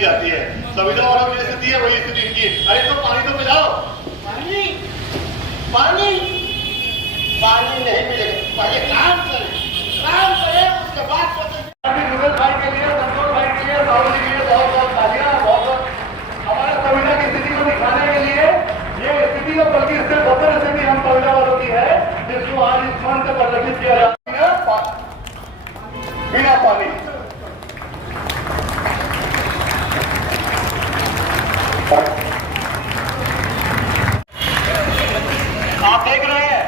जाती है। संविदा वालों की स्थिति है वही स्थिति इनकी। अरे तो पानी तो पिलाओ। पानी पानी पानी नहीं मिलेगा, पहले काम करे उसके बाद गुजर भाई के लिए, संतोष भाई के लिए, राहुल जी के लिए बहुत बहुत तालियां। बहुत हमारे संविदा की स्थिति को दिखाने के लिए ये स्थिति तो बल्कि इससे बेहतर स्थिति हम संविदा वालों की है, जिसको आज इस मंच से प्रदर्शित किया जाता है बिना पानी। आप देख रहे हैं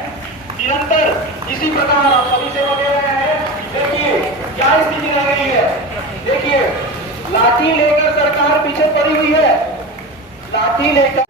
निरंतर इसी प्रकार आप सभी सेवा दे रहे हैं। देखिए क्या स्थिति रह गई है। देखिए लाठी लेकर सरकार पीछे पड़ी हुई है। लाठी लेकर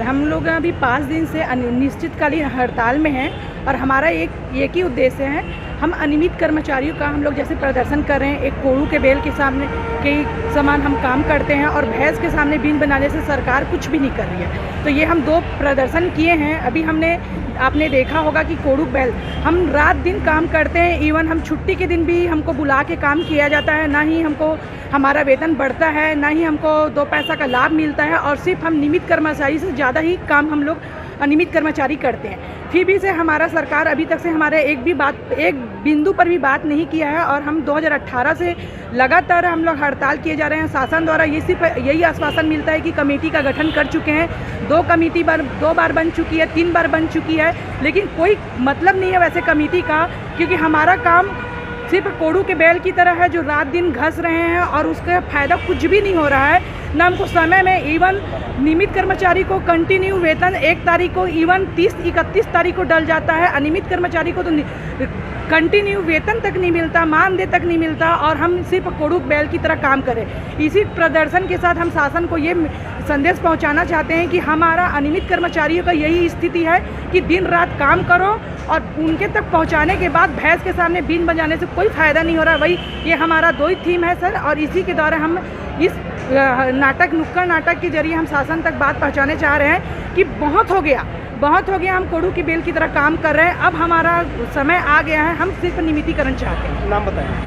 हम लोग अभी 5 दिन से अनिश्चितकालीन हड़ताल में हैं और हमारा एक ही उद्देश्य है। हम अनियमित कर्मचारियों का हम लोग जैसे प्रदर्शन कर रहे हैं, एक कोड़ू के बेल के सामने के समान हम काम करते हैं और भैंस के सामने बीन बनाने से सरकार कुछ भी नहीं कर रही है। तो ये हम 2 प्रदर्शन किए हैं। अभी आपने देखा होगा कि कोड़ू बेल हम रात दिन काम करते हैं। इवन हम छुट्टी के दिन भी हमको बुला के काम किया जाता है। ना ही हमको हमारा वेतन बढ़ता है, ना ही हमको 2 पैसा का लाभ मिलता है और सिर्फ हम नियमित कर्मचारी से ज़्यादा ही काम हम लोग अनियमित कर्मचारी करते हैं। फिर भी से हमारा सरकार अभी तक से हमारे एक बिंदु पर भी बात नहीं किया है और हम 2018 से लगातार हम लोग हड़ताल किए जा रहे हैं। शासन द्वारा यही आश्वासन मिलता है कि कमेटी का गठन कर चुके हैं। 2 कमेटी 2 बार बन चुकी है, 3 बार बन चुकी है, लेकिन कोई मतलब नहीं है वैसे कमेटी का, क्योंकि हमारा काम सिर्फ कोड़ू के बैल की तरह है जो रात दिन घस रहे हैं और उसका फ़ायदा कुछ भी नहीं हो रहा है। ना हमको समय में इवन नियमित कर्मचारी को कंटिन्यू वेतन 1 तारीख को इवन 30-31 तारीख को डल जाता है। अनियमित कर्मचारी को तो कंटिन्यू वेतन तक नहीं मिलता, मानदेय तक नहीं मिलता और हम सिर्फ कोड़ू बैल की तरह काम करें। इसी प्रदर्शन के साथ हम शासन को ये संदेश पहुंचाना चाहते हैं कि हमारा अनियमित कर्मचारियों का यही स्थिति है कि दिन रात काम करो और उनके तक पहुंचाने के बाद भैंस के सामने बीन बजाने से कोई फ़ायदा नहीं हो रहा। वही ये हमारा 2 ही थीम है सर, और इसी के द्वारा हम इस नुक्कड़ नाटक के जरिए हम शासन तक बात पहुंचाने चाह रहे हैं कि बहुत हो गया, हम कोड़ू की बेल की तरह काम कर रहे हैं। अब हमारा समय आ गया है, हम सिर्फ नियमितीकरण चाहते हैं। नाम बताएं।